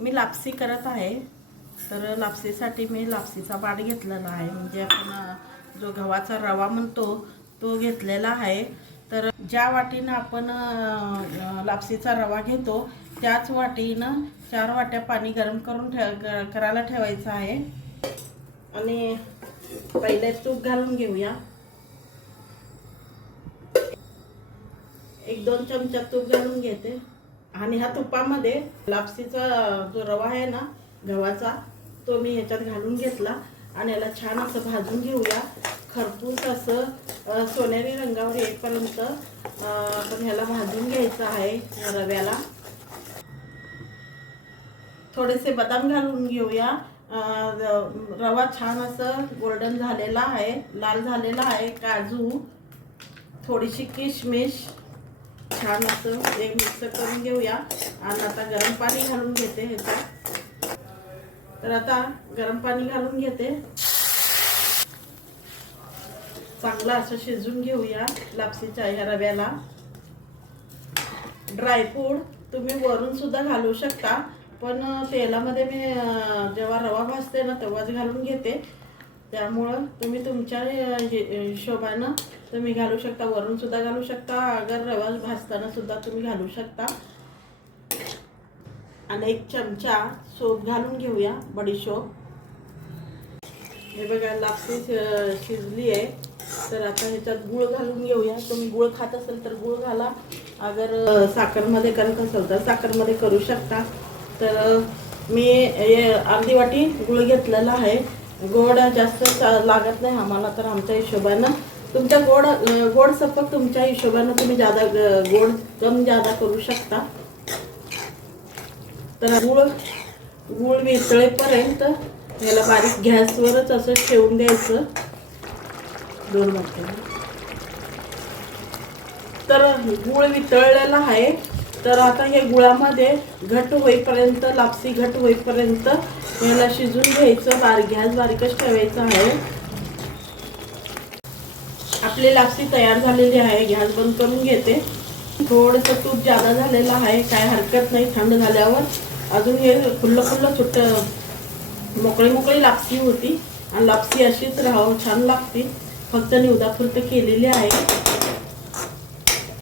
मी लापसी करत आहे. तर लापसीसाठी मी लापसीचा बाट घेतलेला आहे, म्हणजे आपण जो गव्हाचा रवा म्हणतो तो घेतलेला आहे. तर ज्या वाटीनं आपण लापसीचा रवा घेतो त्याच वाटीनं 4 वाट्या पाणी गरम करून करायला ठेवायचं आहे. आणि पहिले तूप घालून घेऊया. 1-2 चमचा तूप घालून घेते. आणि ह्या तुपामध्ये लापसीचा जो रवा आहे ना गव्हाचा, तो मी ह्याच्यात घालून घेतला आणि याला छान असं भाजून घेऊया. खरपूस असं सोनेरी रंगावर येईपर्यंत आपण ह्याला भाजून घ्यायचं आहे. या रव्याला थोडेसे बदाम घालून घेऊया. रवा छान असं गोल्डन झालेला आहे, लाल झालेला आहे. काजू, थोडीशी किशमिश छान असं हे मिक्स करून घेऊया. आणि आता गरम पाणी घालून घेते ह्याच्यात. तर आता गरम पाणी घालून घेते. चांगलं असं शिजून घेऊया लापसीच्या ह्या रव्याला. ड्रायफ्रूट तुम्ही वरून सुद्धा घालू शकता, पण तेलामध्ये मी जेव्हा रवा भाजते ना तेव्हाच घालून घेते. त्यामुळं तुम्ही तुमच्या हिशोबानं तुम्ही घालू शकता, वरून सुद्धा घालू शकता, अगर रवा भाजताना सुद्धा तुम्ही घालू शकता. आणि 1 चमचा सोप घालून घेऊया, बडीशोप. हे बघा लापसी शिजली आहे. तर आता ह्याच्यात गूळ घालून घेऊया. तुम्ही गूळ खात असेल तर गूळ घाला, अगर साखरमध्ये करत असेल तर साखरमध्ये करू शकता. तर मी अर्धी वाटी गूळ घेतलेला आहे. गोड जास्त लागत नाही आम्हाला, तर आमच्या हिशोबानं तुमच्या गोड सपक तुमच्या हिशोबानं तुम्ही जादा गोड कम जादा करू शकता. तर गूळ वितळेपर्यंत याला बारीक गॅसवरच असं ठेवून द्यायचं 2 मिनिटे. तर गूळ वितळलेला आहे. तर आता हे गुळामध्ये घट होईपर्यंत, लापसी घट होईपर्यंत याला शिजून घ्यायचं. गॅस बारीकच ठेवायचा आहे. आपली लापसी तयार झालेली आहे. गॅस बंद करून घेते. थोडंसं तूप जादा झालेलं आहे, काय हरकत नाही. थंड झाल्यावर अजून हे खुल्लं सुट्ट मोकळी लापसी होती. आणि लापसी अशीच राहावं, छान लागते. फक्त निवदापुरतं केलेली आहे.